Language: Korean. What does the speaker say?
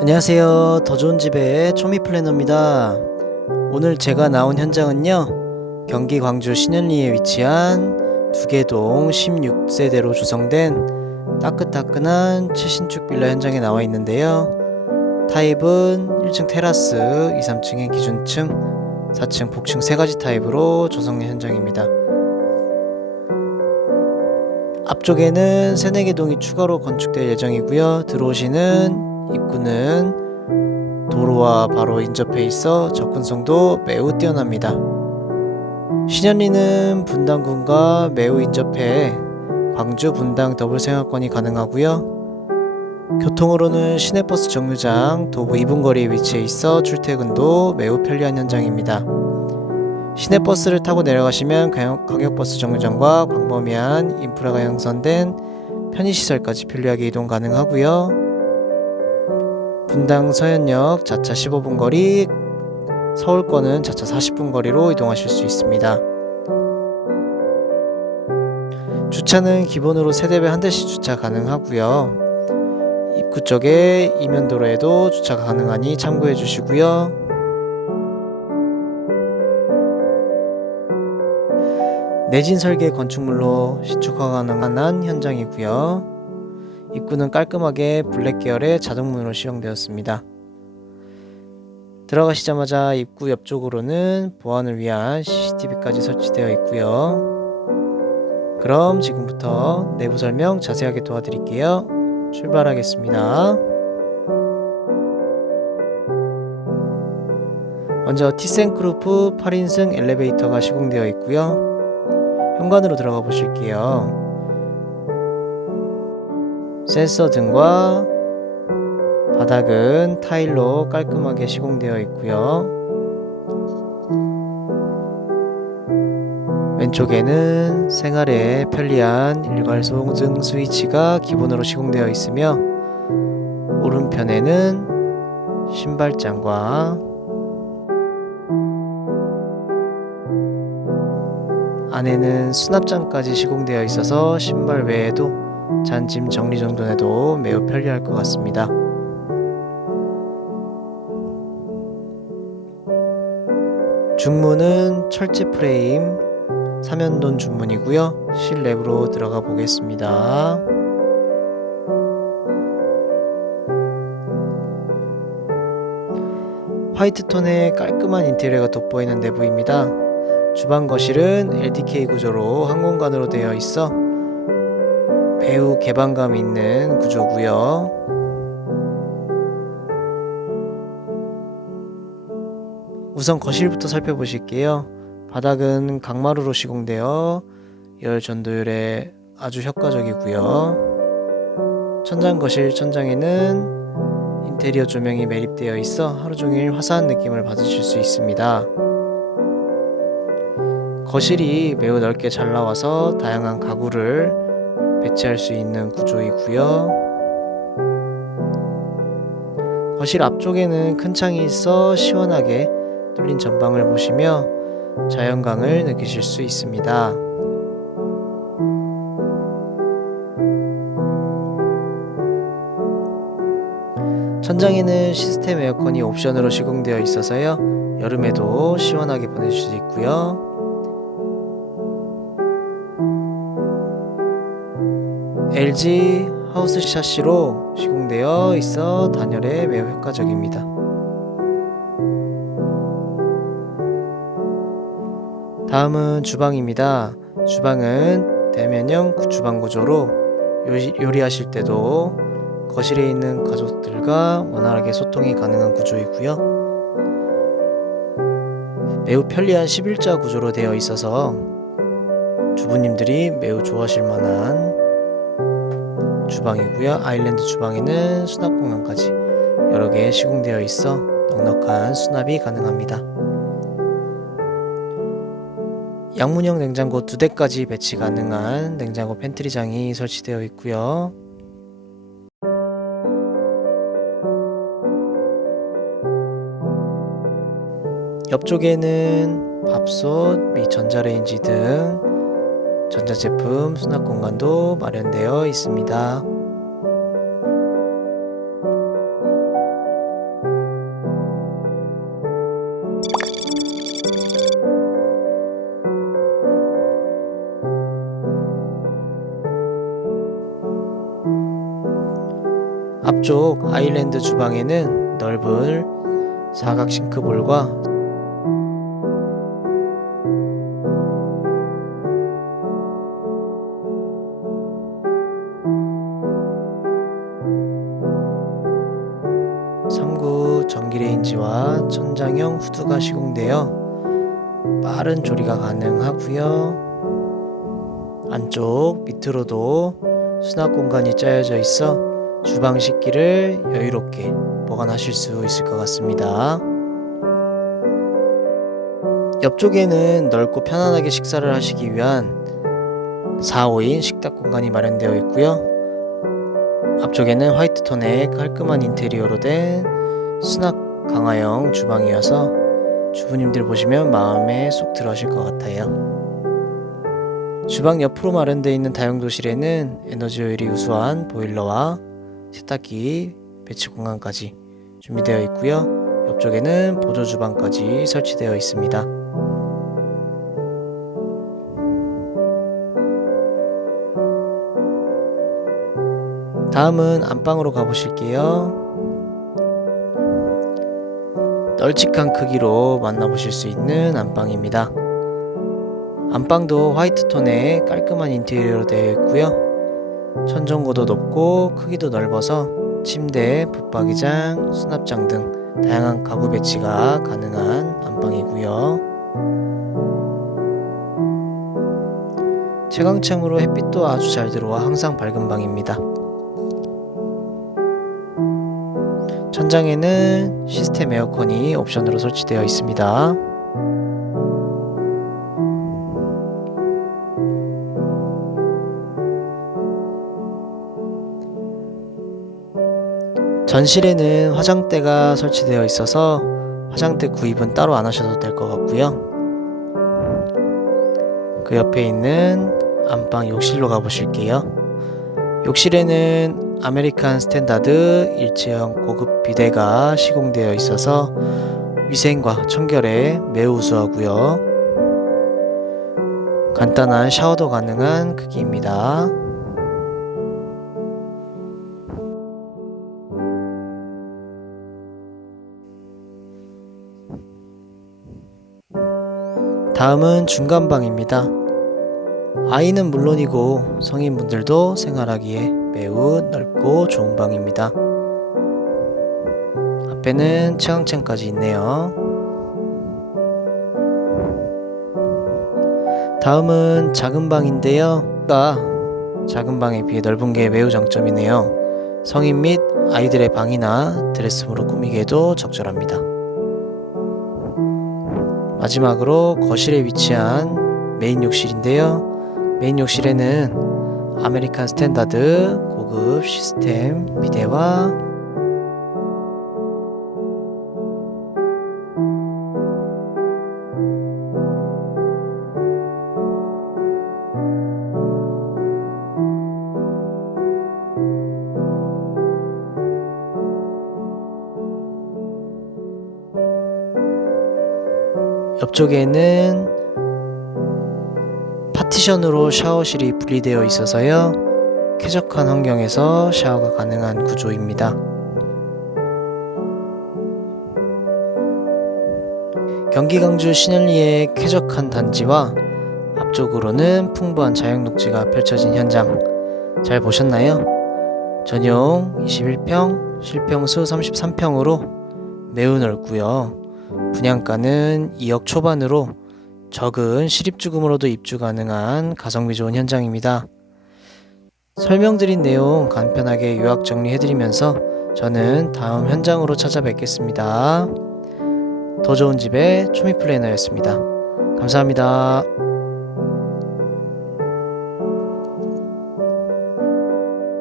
안녕하세요. 더 좋은 집의 초미 플래너입니다. 오늘 제가 나온 현장은요. 경기 광주 신현리에 위치한 두개동 16세대로 조성된 따끈따끈한 최신축 빌라 현장에 나와 있는데요. 타입은 1층 테라스, 2, 3층의 기준층, 4층 복층 세 가지 타입으로 조성된 현장입니다. 앞쪽에는 세네 개 동이 추가로 건축될 예정이고요. 들어오시는 입구는 도로와 바로 인접해 있어 접근성도 매우 뛰어납니다. 신현리는 분당군과 매우 인접해 광주 분당 더블 생활권이 가능하고요. 교통으로는 시내버스 정류장 도보 2분 거리에 위치해 있어 출퇴근도 매우 편리한 현장입니다. 시내버스를 타고 내려가시면 광역- 광역버스 정류장과 광범위한 인프라가 형성된 편의시설까지 편리하게 이동 가능하고요. 분당 서현역 자차 15분 거리, 서울권은 자차 40분 거리로 이동하실 수 있습니다. 주차는 기본으로 세대별 한 대씩 주차 가능하고요. 입구 쪽에 이면 도로에도 주차가 가능하니 참고해 주시고요. 내진 설계 건축물로 신축화 가능한 현장이고요. 입구는 깔끔하게 블랙 계열의 자동문으로 시공되었습니다. 들어가시자마자 입구 옆쪽으로는 보안을 위한 CCTV까지 설치되어 있고요. 그럼 지금부터 내부 설명 자세하게 도와드릴게요. 출발하겠습니다. 먼저 티센크루프 8인승 엘리베이터가 시공되어 있고요. 현관으로 들어가 보실게요. 센서 등과 바닥은 타일로 깔끔하게 시공되어 있고요. 왼쪽에는 생활에 편리한 일괄 소등 스위치가 기본으로 시공되어 있으며 오른편에는 신발장과 안에는 수납장까지 시공되어 있어서 신발 외에도 잔짐 정리정돈에도 매우 편리할 것 같습니다. 중문은 철제 프레임 사면돈 중문이고요. 실내부로 들어가 보겠습니다. 화이트 톤의 깔끔한 인테리어가 돋보이는 내부입니다. 주방 거실은 LDK 구조로 한 공간으로 되어 있어 매우 개방감 있는 구조고요. 우선 거실부터 살펴보실게요. 바닥은 강마루로 시공되어 열 전도율에 아주 효과적이고요. 천장 거실 천장에는 인테리어 조명이 매립되어 있어 하루 종일 화사한 느낌을 받으실 수 있습니다. 거실이 매우 넓게 잘 나와서 다양한 가구를 배치할 수 있는 구조이고요. 거실 앞쪽에는 큰 창이 있어 시원하게 뚫린 전방을 보시며 자연광을 느끼실 수 있습니다. 천장에는 시스템 에어컨이 옵션으로 시공되어 있어서요. 여름에도 시원하게 보내실 수 있고요. LG 하우스 샤시로 시공되어 있어 단열에 매우 효과적입니다. 다음은 주방입니다. 주방은 대면형 주방 구조로 요리, 요리하실 때도 거실에 있는 가족들과 원활하게 소통이 가능한 구조이고요. 매우 편리한 11자 구조로 되어 있어서 주부님들이 매우 좋아하실 만한 주방이고요. 아일랜드 주방에는 수납 공간까지 여러 개 시공되어 있어 넉넉한 수납이 가능합니다. 양문형 냉장고 두 대까지 배치 가능한 냉장고 팬트리장이 설치되어 있고요. 옆쪽에는 밥솥 및 전자레인지 등 전자제품 수납 공간도 마련되어 있습니다. 앞쪽 아일랜드 주방에는 넓은 사각 싱크볼과 전기레인지와 천장형 후드가 시공되어 빠른 조리가 가능하고요. 안쪽 밑으로도 수납 공간이 짜여져 있어 주방 식기를 여유롭게 보관하실 수 있을 것 같습니다. 옆쪽에는 넓고 편안하게 식사를 하시기 위한 4, 5인 식탁 공간이 마련되어 있고요. 앞쪽에는 화이트 톤의 깔끔한 인테리어로 된 수납 강화형 주방이어서 주부님들 보시면 마음에 쏙 들어하실 것 같아요. 주방 옆으로 마련되어 있는 다용도실에는 에너지 효율이 우수한 보일러와 세탁기 배치 공간까지 준비되어 있고요. 옆쪽에는 보조 주방까지 설치되어 있습니다. 다음은 안방으로 가보실게요. 널찍한 크기로 만나보실 수 있는 안방입니다. 안방도 화이트 톤의 깔끔한 인테리어로 되어 있고요. 천정고도 높고 크기도 넓어서 침대, 붙박이장, 수납장 등 다양한 가구 배치가 가능한 안방이고요. 채광창으로 햇빛도 아주 잘 들어와 항상 밝은 방입니다. 천장에는 시스템 에어컨이 옵션으로 설치되어 있습니다. 전실에는 화장대가 설치되어 있어서 화장대 구입은 따로 안 하셔도 될 것 같고요. 그 옆에 있는 안방 욕실로 가보실게요. 욕실에는 아메리칸 스탠다드 일체형 고급 비데가 시공되어 있어서 위생과 청결에 매우 우수하고요. 간단한 샤워도 가능한 크기입니다. 다음은 중간방입니다. 아이는 물론이고 성인분들도 생활하기에 매우 넓고 좋은 방입니다. 앞에는 채광창까지 있네요. 다음은 작은 방인데요. 가 작은 방에 비해 넓은 게 매우 장점이네요. 성인 및 아이들의 방이나 드레스룸으로 꾸미기에도 적절합니다. 마지막으로 거실에 위치한 메인 욕실인데요. 메인 욕실에는 아메리칸 스탠다드 고급 시스템 비데와 옆쪽에는 파티션으로 샤워실이 분리되어 있어서요. 쾌적한 환경에서 샤워가 가능한 구조입니다. 경기 강주 신현리의 쾌적한 단지와 앞쪽으로는 풍부한 자연 녹지가 펼쳐진 현장 잘 보셨나요? 전용 21평, 실평수 33평으로 매우 넓고요. 분양가는 2억 초반으로 적은 실입주금으로도 입주 가능한 가성비 좋은 현장입니다. 설명드린 내용 간편하게 요약 정리해드리면서 저는 다음 현장으로 찾아뵙겠습니다. 더 좋은 집의 초미 플래너였습니다. 감사합니다.